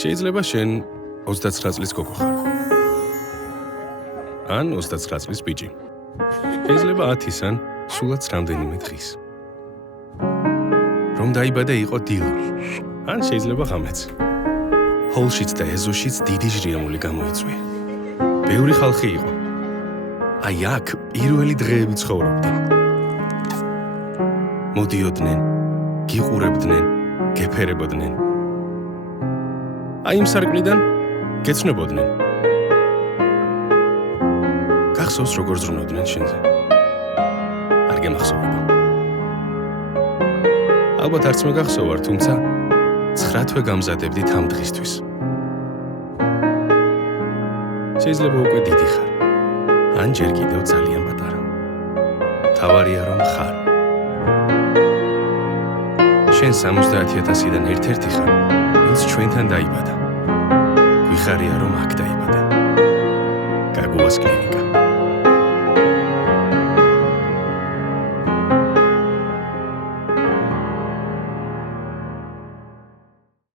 შეიძლება შენ 29 წლის გოგო ხარ. ან 29 წლის ბიჭი. შეიძლება 10-ან სულაც რამდენიმე დღის. რომ დაიბადე იყო დილა. ან შეიძლება ღამეც. ჰოლშიც და ეზოშიც დიდი ჟრიამული გამოიწვია. ბევრი ხალხი იყო. აი აქ პირველი დღეები ცხოვრობდნენ. მოდიოდნენ, გიყურებდნენ, გეფერებოდნენ. აი იმ სარკმლიდან გეცნობოდნენ. გახსოვს როგორ ზრუნავდნენ შენზე. არ გემახსოვრება. ალბათ არც მე გახსოვარ, თუმცა 9 თვე გამზადებდით ამ დღისთვის. შეიძლება უკვე დიდი ხარ. ან ჯერ კიდევ ძალიან პატარა. თავარია რომ ხარ. შენ 70,000-დან ერთ-ერთი ხარ, ვინც ჩვენთან დაიბადა. გვიხარია რომ აქ დაიბადა. გაგუას კლინიკა.